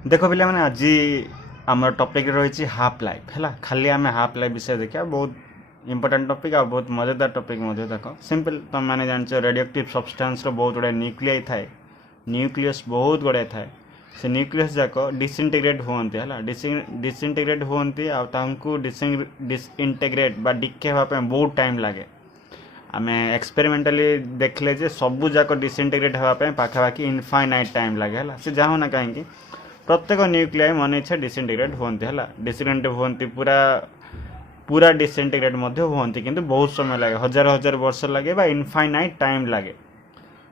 देख पे मैंने आज आम टपिक रही हाफ लाइफ है खाली आम हाफ लाइफ विषय देखा बहुत इंपोर्टेंट टपिक आ बहुत मजेदार टपिक देख सिंपल तुम मैंने जान रेडियो एक्टिव सब्सटेंस बहुत गुड़ा न्यूक्लियाई थाए न्यूक्लियस बहुत गुड़ाए थाए से न्यूक्लियस जाक डिसइंटीग्रेट होती है डिसइंटीग्रेट होती डिसइंटीग्रेट बा डिके होगापी बहुत टाइम लगे आम एक्सपेरिमेंटाली देखले जे सबू जाक डिसइंटीग्रेट होगापी पाखापाखि इनफाइनाइट टाइम लगे से जहाँ ना कहीं प्रत्येक न्यूक्लियाई मन इच्छा डिसइंटीग्रेट होती है डिसइंटीग्रेट होती पूरा पूरा डिसइंटीग्रेट होती किंतु बहुत समय लगे हजार हजार वर्ष लगे बा इनफाइनाइट टाइम लगे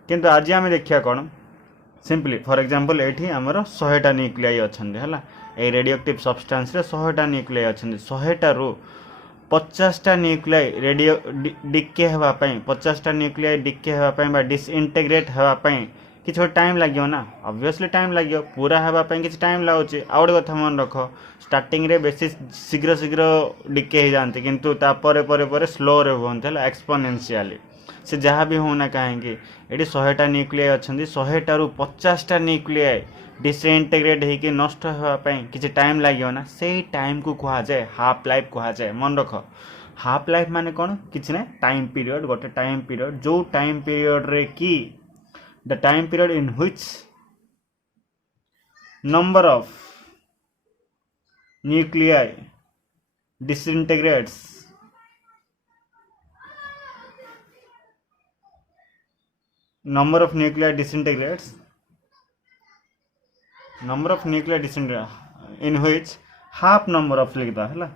किंतु आज आम देखिए कौन सिंपली फॉर एग्जांपल ये आमर 100टा न्यूक्लियाई अच्छा है रेडियो एक्टिव सब्सटेंस रे 100टा न्यूक्लियाई अच्छा 100टा रु 50टा न्यूक्लियाई रेडियो डिके होगापी 50टा न्यूक्लियाई डिके होगापी डिसइंटीग्रेट होगापी किसी टाइम लगे ना ऑब्वियसली टाइम लगे पूरा होगापी किसी टाइम लगुच आउ गोटे कथा मन रख स्टार्टिंग रे बेसी शीघ्र शीघ्र डिके हो जाती किंतु तापर पर स्लो रे होते एक्सपोनेंशियली से जहाँ भी होना कहीं ये 100टा न्यूक्लियाई अच्छा 100टा रु 50टा न्यूक्लियाई डिसइंटीग्रेट होकर नष्ट होगापी किसी टाइम लगे ना से टाइम को कह जाए हाफ लाइफ कह जाए मन रख हाफ लाइफ माने कौन किसी ना टाइम पीरियड गोटे टाइम पीरियड जो टाइम पीरियड रे कि the time period in which number of nuclei डिसइंटीग्रेट्स number of nuclei disintegrates in which half number of लिखदा है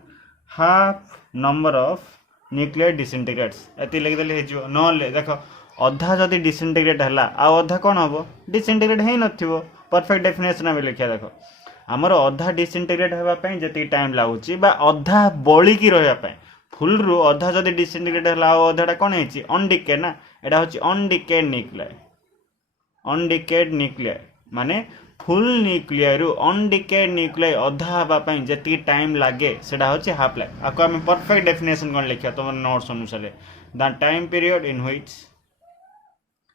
half number of nuclei disintegrates एति लिख देले हे जो न देख अधा जदि डिसइंटीग्रेट है आ अधा कौन हम डिसइंटीग्रेट है नथिबो परफेक्ट डेफिनेशन में लिखिया देख आमर अधा डिसइंटीग्रेट होगापी जी टाइम लगुच अधा बलिकी रहा फुल रु अधा जदि डिसइंटीग्रेट है अधाटा कौन है अनडिकेड ना एटा होची अनडिकेड न्यूक्लियाई अनडिकेड न्यूक्लियाई माने फुल न्यूक्लियाई रु अनडिकेड न्यूक्लियाई अधा होगापी जी टाइम लगे सेटा होची हाफ लाइफ आपको आम परफेक्ट डेफिनेशन कौन लिखा तुम नोट्स अनुसार the time period in which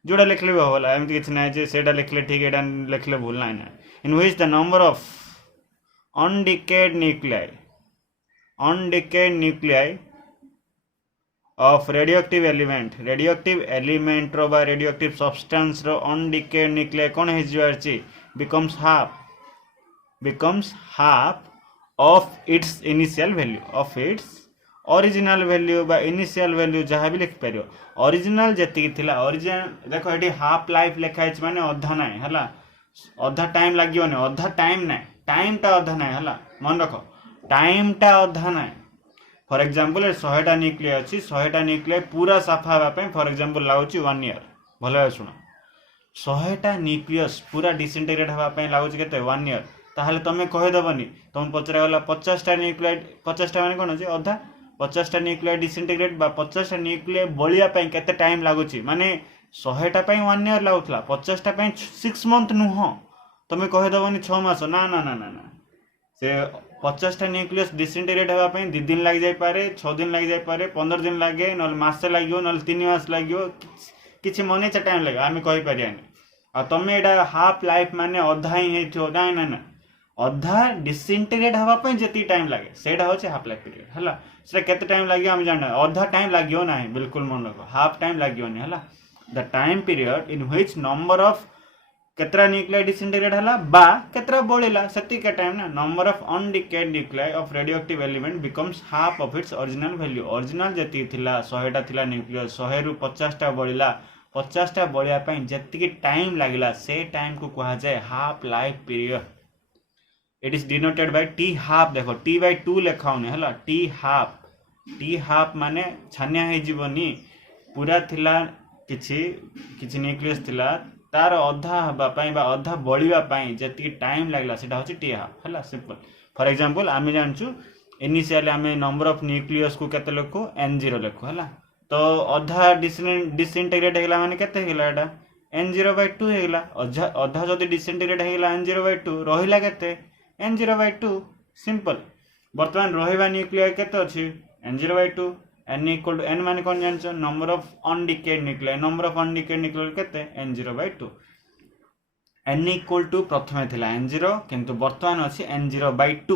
जोड़ा लिखले भी होला एमती किछ नै जे सेटा लिखले ठीक एटा लिखले भूल ना in which the number of undecayed nuclei of radioactive element रो बा radioactive substance रो undecayed nuclei कौन है जो becomes half of its initial value of its original value बा initial value जहाँ भी लिख पारियो original जति थिला original देखो एटी हाफ लाइफ लिखा है माने अधा नाही हला अधा टाइम लागियो ने अधा टाइम नाही टाइम टा अधा नाही हला मन रखो टाइम टा अधा नाही फॉर एग्जांपल 100टा न्यूक्लियाई अच्छी 100टा न्यूक्लियाई पूरा साफा होगापी फॉर एग्जांपल लगुच 1 ईयर भल शुण 100टा न्यूक्लियस पूरा डिसइंटीग्रेट होगापी लगुच के 1 ईयर ताहले तुम कहीदेवनी तुम पचरा गला 50टा न्यूक्लियाई 50टा माने कौन अच्छे अधा 50टा न्यूक्लियाई डिसइंटीग्रेट बा 50टा न्यूक्लियाई बलियापी केते टाइम लगुच माने 100टा 1 ईयर लगुला 50टा 6 मंथ नुह तुम कहीदेवनी 6 मास ना ना ना ना ना से 50टा न्यूक्लियस डिसइंटीग्रेट होगापी 2 दिन लग जाई पारे 6 दिन लग जाई पारे 15 दिन लगे न मासे लगे न 3 मास लगे किसी मन इच्छा टाइम लगे आम कही पारियानी आ तुम एटा हाफ लाइफ माने अधा ही हो ना ना ना अधा डिसइंटीग्रेट होगापी जी टाइम लगे सेटा होचे हाफ लाइफ पीरियड हला से केते टाइम लगे आम जान अधा टाइम लगे ना बिल्कुल मन रखो हाफ टाइम लगे हला the time period in which number of केतरा न्यूक्लियाई डिसइंटीग्रेट हला बा केतरा बळिला सेति के टाइम ना number of undecayed nuclei of radioactive element becomes half of its original value original जति थिला 100टा थिला न्यूक्लियस 100 रु 50टा बळिला 50टा बळिया पई जति टाइम लागिला से टाइम को कहा जाए half life period it is denoted by T half देखो टी बाय 2 लेखाउने हला टी हाफ माने छानिया हे जीवनी पूरा थिला किछि न्यूक्लियस थिला तार अधा होगापी अधा बढ़ापी जी टाइम लगला से टी हाफ है सिंपल फॉर एग्जांपल आम जानचु इनिशियली आम नंबर ऑफ न्यूक्लियस को केते लिखु n0 लिखु है तो अधा डिसइंटीग्रेट होगा माने केते होगा एटा n0/2 होगा अधा जदि डिसइंटीग्रेट होगा n0/2 रहिला केते n0/2 सिंपल बर्तमान रहिबा न्यूक्लियाई केते अछि n0/2 n equal to n माने कौन जानछो number of undecayed nuclei number of undecayed nuclei केते n0/2 n इक्वल टू प्रथमे थिला n0 किंतु वर्तमान अछि n0/2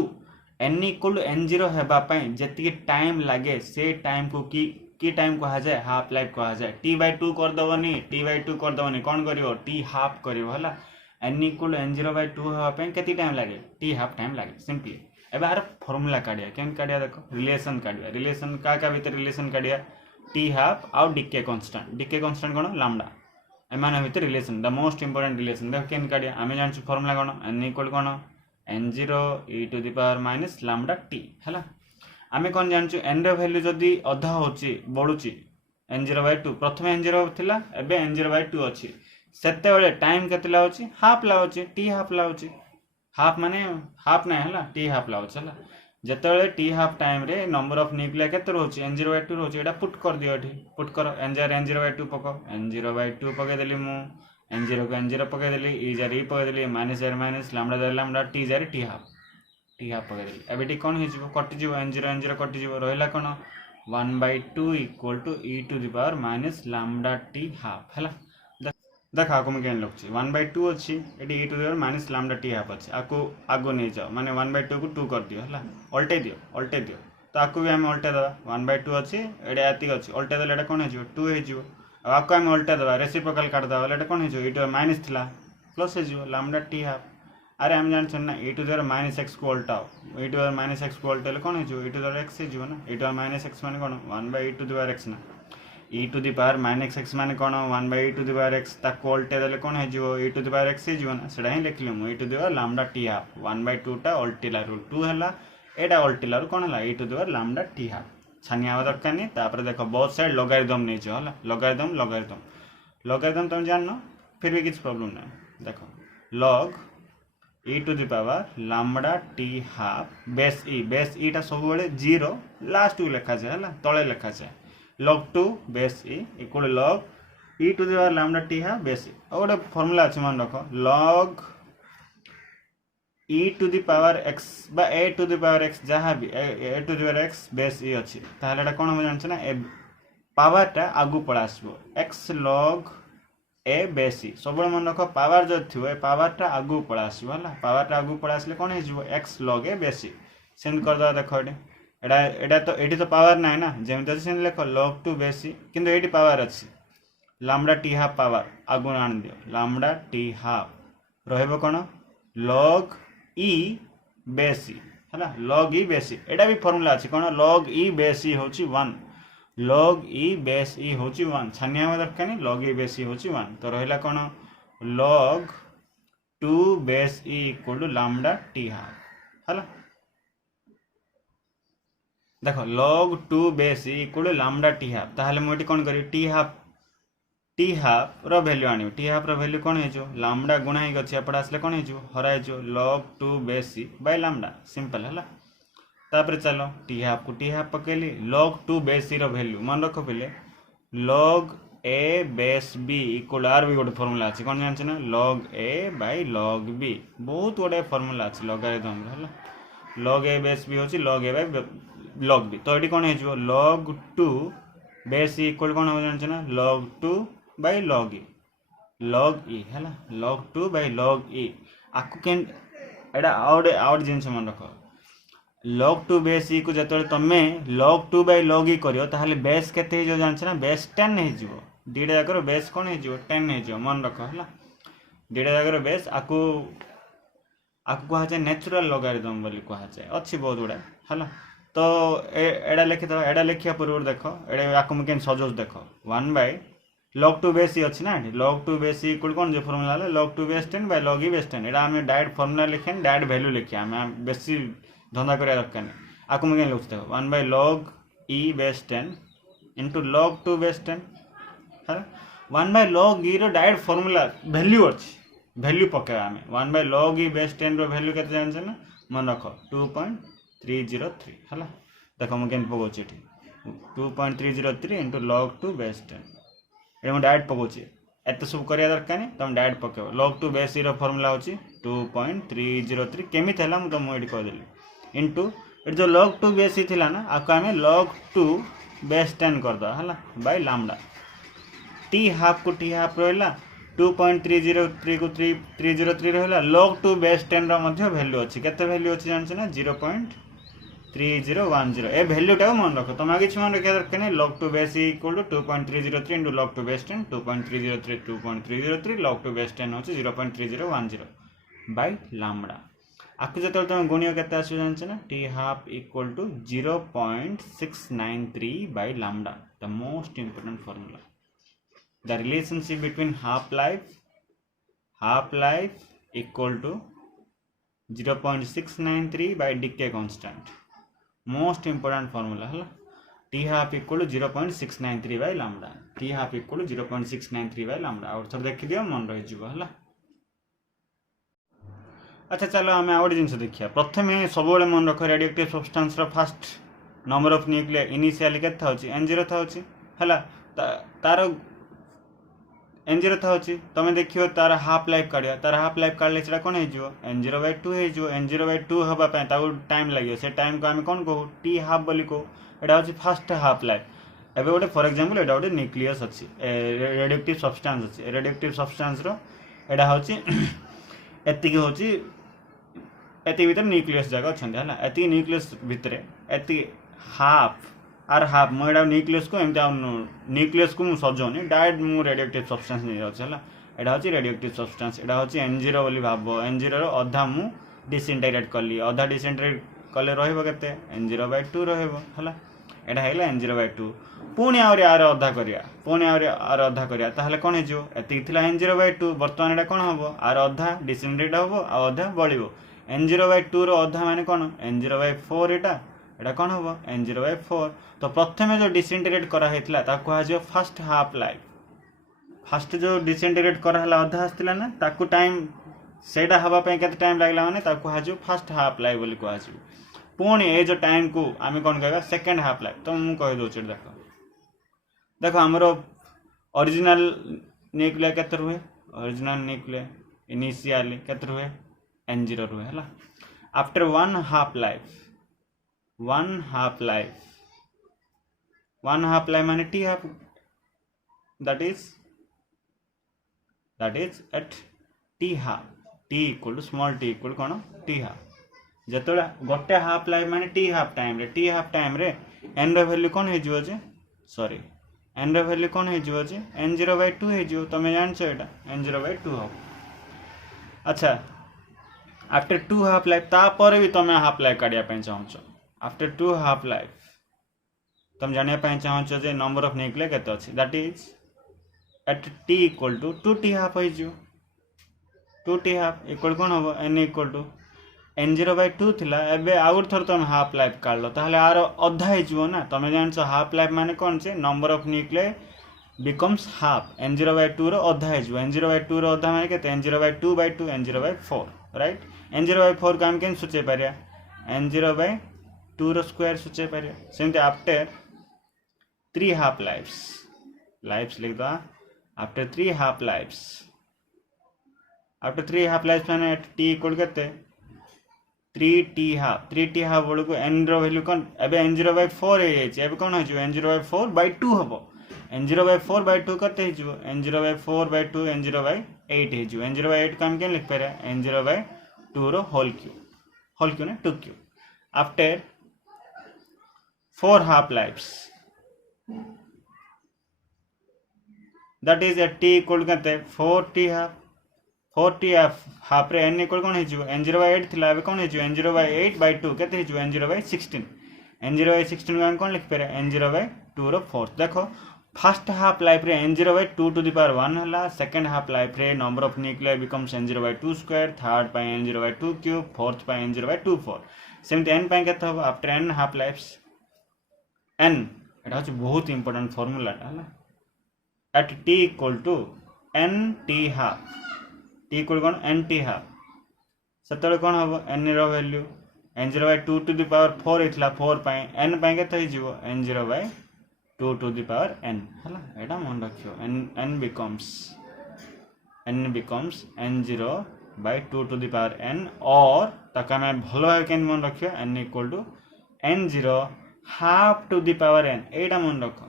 n equal to n0 हेबा पई जेतिकी टाइम लागे से टाइम को की टाइम कहा जाए हाफ लाइफ कहा जाए t/2 कर दबनी t/2 कर दबनी कोन करिवो t हाफ करिवो हला n इक्वल टू n0/2 हेबा पई केति टाइम लागे t हाफ टाइम लागे सिंपली एबे आर फार्मूला काढिया केन काढिया देखो रिलेशन काढिया रिलेशन का भीतर रिलेशन काढिया t हाफ आउ डीके कांस्टेंट कोन लैम्डा एमान भीतर relation the most important relation देख केन काढिया आमे जानछु फार्मूला कोन n इक्वल कोन n0 e to the power minus lambda t हला आमे कोन जानछु n रो वैल्यू जदी अधा होची बढुची n0/2 प्रथमे n0 थिला एबे n0/2 अछि सेते बेले टाइम केते लाउची हाफ लाउची t हाफ लाउची हाफ माने हाफ ना हला t हाफ लाउची हला जते बेले t हाफ टाइम रे नंबर ऑफ न्यूक्लिया केते रहउची n0/2 रहउची एटा पुट कर दियो एठी पुट करो n0/2 पको n0/2 पके देली मु n0 को n0 पके देली e जार e पके देली माइनस लैम्डा t जार t हाफ पके देली एबे टी कोन हे जिवो कटि जिवो n0 कटि जिवो रहला कोन 1/2 equal to e to the power minus lambda t half हला देखा आको मैं केन लखछि 1/2 अछि एटी e to the power minus lambda t half अछि आको आगो नै जाओ माने 1/2 को 2 कर दियो हला उल्टे दियो तो आको भी हम उल्टे दबा 1/2 अछि एडे आती अछि उल्टे देले एटा कोन हे जिवो 2 हे जिवो आको हम उल्टे दबा रेसिप्रोकल काट दबा एटा कोन हे जिवो e टू द माइनस थिला प्लस हे जिवो लैम्डा t हाफ अरे हम जान छन ना e to the power minus x को उल्टाओ e to the power minus x को उल्टेले कोन हे जिवो e to the power x हे जिवो ना e to the power minus x माने कोन 1/e to the power x ना e to the power minus x माने कोन 1/e to the power x ताको उल्टे देले कोन हे जिवो e to the power x हे जिवो ना सेडा ही लिखले मु e to the power lambda t half 1/2 टा उल्टिला रूल 2 हला एडा उल्टिला रूल कोन हला e to the power lambda t half छानिया दरकार नहीं तापर देखो बोथ साइड लॉगरिथम नै छ हला लॉगरिथम तुम जाननो फिर भी किछ प्रॉब्लम नै देखो log e to the power lambda t half base e टा सब बेले 0 लास्ट को लिखा जाय हला तळे लिखा जाय log 2 base e equal log e to the power lambda t half base e और फार्मूला अछि मन रखो log e to the power x बा a to the power x जहां भी a to the power x base e अछि ताहले एटा कोन हम जानछ ना ए पावर टा आगु पळा आसबो x log a base e सब मन रखो पावर जो थिबो ए पावर टा आगु पळा आसबो हला पावर टा आगु पळा आसले कोन हे जिवो x log a base e send कर दो देखो एटा तो एटी तो पावर नाही ना जेमते सेन लेखो log 2 बेस e किंतु एटी पावर अछि लैम्डा t हाफ पावर आगु आन दियो लैम्डा t हाफ रहबो कोन log e बेस e हला log e बेस e एटा भी फार्मूला अछि कोन log e बेस e होची 1 log e बेस e होची 1 छानिया में दरकार नहीं log e बेस e होची 1 तो रहला कोन log 2 base e equal to lambda t half हला देखो log 2 base e equal to lambda t half ताहले मोटी कोन करी t हाफ रो वैल्यू आनी t हाफ रो वैल्यू कोन हे जो लैम्डा गुणा हे गछि अपडा असले कोन हे जो हरा जो log 2 base e by lambda simple हला तापर चलो t हाफ पकेली log 2 बेस e रो वैल्यू मन रखो पहिले log a base b equal आर भी गोटे फार्मूला अछि कोन जानछ ना log a by log b बहुत गोटे फार्मूला अछि लॉगरिथम हला log a बेस b होछि log a by log b तो एटी कोन हे जो log 2 बेस e इक्वल कोन हो जानछ ना log 2 बाय log e हला log 2 बाय log e आकु केन एडा आउट जिंस मन रखो log 2 बेस e को जतले तमे log 2 बाय log e करियो ताहले बेस केते जो जानछ ना बेस 10 हे जिवो डीडा जाकर बेस कोन हे जिवो 10 हे जिवो मन रखो हला डीडा जाकर बेस आकु कहा जाए नेचुरल लॉगरिथम बोली कहा जाए अच्छी बहुत गुड़ा हला तो एडा लिखि दो एडा लिखिया पूर्व देखो एडा आकु केन सजोज देखो 1 बाय log 2 बेस e अछि ना log 2 बेस e इक्वल कोन जे फार्मूला ले log 2 base 10 by log e base 10 एडा हमें डायरेक्ट फार्मूला लिखेन डायरेक्ट वैल्यू लिखिया हमें बेसी धंधा करिया दरकार नै आकु केन लिखि देखो 1 by log e base 10 into log 2 base 10 हला 1 बाय log e रो डायरेक्ट फार्मूला वैल्यू अछि वैल्यू पकेबा हमें 1 बाय log e बेस 10 रो वैल्यू केते जान छै ना मन रखो 2.303 हला देखो हम केन पगोछि एठी 2.303 इनटू log 2 बेस 10 ए हम डायरेक्ट पगोछि एते सब करिया दरकार नै तुम डायरेक्ट पकेबो log 2 बेस e रो फार्मूला होछि 2.303 केमी थेला हम तुम एडी कह देली इनटू ए जो log 2 बेस e थिला ना आको हमें log 2 बेस 10 कर दो हला बाय लैम्डा t हाफ को t हाफ रहला 2.303 को 303 रहा log 2 बेस 10 रो वैल्यू अच्छी केते वैल्यू अच्छी जानछ ना 0.3010 ए वैल्यूटा मन रख तुम आगे मन रखा दरकार नहीं log 2 base equal to 2.303 into log 2 base 10 2.303 log 2 base 10 होची 0.3010 बाय लैम्बडा आकु जतल तुम गुणियो केते आसु जानछ ना t half equal to 0.693 by lambda the most important formula the relationship between half life equal to 0.693 by decay constant most important formula है t half equal to 0.693 by lambda t half equal to 0.693 by lambda और थोड़ा देखि दियो मन रहि जिवो हला अच्छा चलो आम आउ जिन देखिए प्रथम सब मन रख radioactive substance first number of nuclear initially के N0 था तार N0 था तुम देखियो तार हाफ लाइफ काढ़िया तार हाफ लाइफ काढ़ले से कौन हो N0/2 हो N0/2 हाँपाई टाइम लगे से टाइम को आम कौन कहू टी हाफ बोली कहू यहाँ हूँ फास्ट हाफ लाइफ एवं गोटे फॉर एग्जांपल यहाँ गोटे न्यूक्लियस अच्छी रेडियोक्टिव सब्सटेंस अच्छी रेडियोक्टिव सब्सटेंस यहाँ हूँ एति हूँ एति भीतर न्यूक्लियस जगह अच्छा है एति न्यूक्लियस भितर एति हाफ आर हाफ मुझे न्यूक्लियस को एमती न्यूक्लियस को मुझे सजाऊनी डायरेक्ट मुझे रेडियोक्टिव सब्सटेंस नहीं जाऊँ है यहाँ हूँ रेडियोक्टिव सब्सटेंस यहाँ हूँ N0 बोली भाव N0 अधा मु डिसइंटीग्रेट कली अधा डिसइंटीग्रेट कले रहिबो N0/2 रहिबो हला एटा हेला N0/2 पुणी आउरी आर अधा करिया पुणी आउरी आर अधा करिया ताहले कोन हे जो एति थिला N0/2 वर्तमान एटा कोन हबो आर अधा डिसइंटीग्रेट हबो आ अधा बळिबो N0/2 रो अधा माने कोन N0/4 एटा कोन हबो N0/4 तो प्रथमे जो डिसइंटीग्रेट करा हेतला ता कोहा जो फर्स्ट हाफ लाइफ फर्स्ट जो डिसइंटीग्रेट करा हला अधा आस्तिला ना ताकू टाइम सेटा हवा पे केते टाइम लागला माने ताकू हा जो फर्स्ट हाफ लाइफ बोली कोहा जो पुणी ए जो टाइम को आम कौन कह सेकेंड हाफ लाइफ तो मुझे कही दूसरे देख आमर ओरिजिनल न्यूक्लियर केते रुहे ओरिजिनल न्यूक्लियर इनिशियली केते रुहे N0 रुहे है आफ्टर वन हाफ लाइफ माने t half that is at t half t equal to small t equal कौन टी हाफ जो गोटे हाफ लाइफ माने टी हाफ टाइम रे एन रो वैल्यू कौन हो सॉरी एन रो वैल्यू कौन हो N0/2 हो तुम जानछ एटा N0/2 हो अच्छा आफ्टर 2 हाफ लाइफ तापर भी तुम हाफ लाइफ काढ़िया चाहूच आफ्टर 2 हाफ लाइफ तुम जानिया चाहूच जे नंबर ऑफ न्यूक्लियर केते अछि that is at t equal to 2t half हो 2t हाफ इक्वल कौन हम N इक्वल टू N0/2 थिला एबे आउर थर तुम हाफ लाइफ काढलो ताहले आर अधा हो ना तुम जानछ हाफ लाइफ माने कौन से number of nuclear becomes half N0/2 रो अधा हो N0/2 रो अधा माने केते N0/2/2 N0/4 राइट N0/4 को हम केन सोचे पारिया N0/2 रो स्क्वायर सोचे पारिया सेमते आफ्टर 3 हाफ लाइफ्स लिख दो आफ्टर 3 हाफ लाइफ्स माने t इक्वल केते 3t हाफ बोल को n रो वैल्यू कौन एबे N0/4 एबे कौन हो N0/4/2 हबो N0/4/2 करते हो N0/4/2 N0/8 हो N0/8 को हम क्या लिख पारे N0/2 रो होल क्यूब ना 2 cube after 4 half lifes that is at t equal करते 4t हाफ रे n इक्वल कौन हो N0/8 थिला एबे कौन हो N0/8/2 केते हो N0/16 N0/16 को हम कौन लिख पारे N0/2 रो 4 देखो फर्स्ट हाफ लाइफ रे N0/2 टू द पावर 1 हला सेकंड हाफ लाइफ रे number of nuclear becomes N0/2 square third पाई N0/2 क्यूब फोर्थ पाई N0/2 4 सेमते n पाई केते हो after n half lifes n एटा हो बहुत इंपोर्टेंट फार्मूला हला at t equal to nt half t equal कौन nt हाफ सेतले कौन हो n रो value N0/2 to the power 4 इथला 4 पाई n पाई केते हो N0/2 to the power n हला एटा मन रखियो n becomes N0/2 to the power n और ताका मैं भलो है केन मन रखियो n equal to N0 half to the power n एटा मन रखो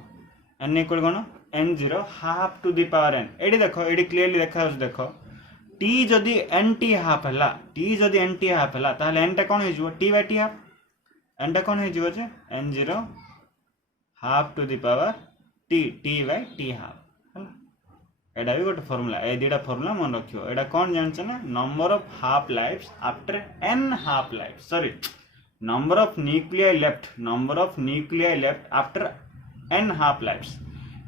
n इक्वल कोन n0 half to the power n एडी देखो एडी क्लियरली देखा देखो t जदि nt हाफ हला t जदि nt हाफ हला ताहले n टा कोन हे जिवो t by t half n टा कोन हे जिवो जे n0 half to the power t by t half हला एडा भी गोटे फार्मूला ए दिडा फार्मूला मन रखियो एडा कोन जानछ ना number of half lifes after n half life sorry number of nuclei left after n half lifes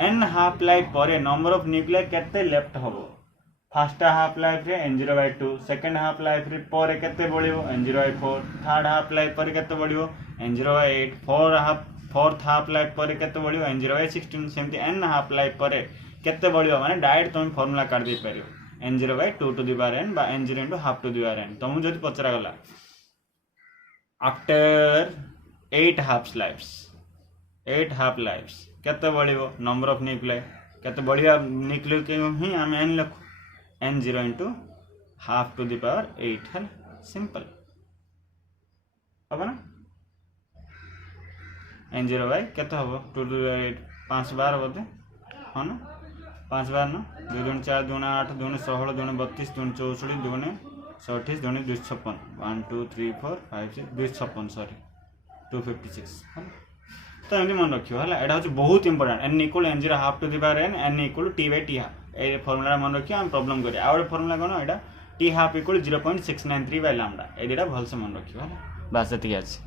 n half life पर नंबर ऑफ न्यूक्लियाई केते लेफ्ट हबो फर्स्ट हाफ लाइफ रे n0/2 सेकंड हाफ लाइफ रे पर केते बढिबो n0/4 third half life पर केते बढिबो n0/8 fourth half life पर केते बढिबो n0/16 सेमती n हाफ लाइफ पर केते बढिबो माने डायरेक्ट तुम फार्मूला काढ दे परियो n0/2 to the power n बा n0 into half to the power n तुम जदि पचरा गला आफ्टर 8 हाफ लाइफ्स केते बढिबो नंबर ऑफ न्यूक्लियाई केते बढ़िया न्यूक्लियर के ही हम n लिखो n0 into half to the power 8 है सिंपल अब ना n0 बाय केते हबो 2 टू दी पावर 8 5 बार बोलते हां ना 5 बार ना 2 दूनी 4 दूनी 8 दूनी 16 दूनी 32 दूनी 64 दूनी 37 दूनी 256 1 2 3 4 5 6 256 सॉरी 256 है तो एमती मन रखियो है एटा हूँ बहुत important n equal n0 half to the power n equal t by t half ए फार्मूला मन रखियो हम प्रॉब्लम करिया आ गोटे फार्मूला कोन एटा t half equal 0.693 by lambda ए दुटा भल से मन रखियो है बस एतिक अछि।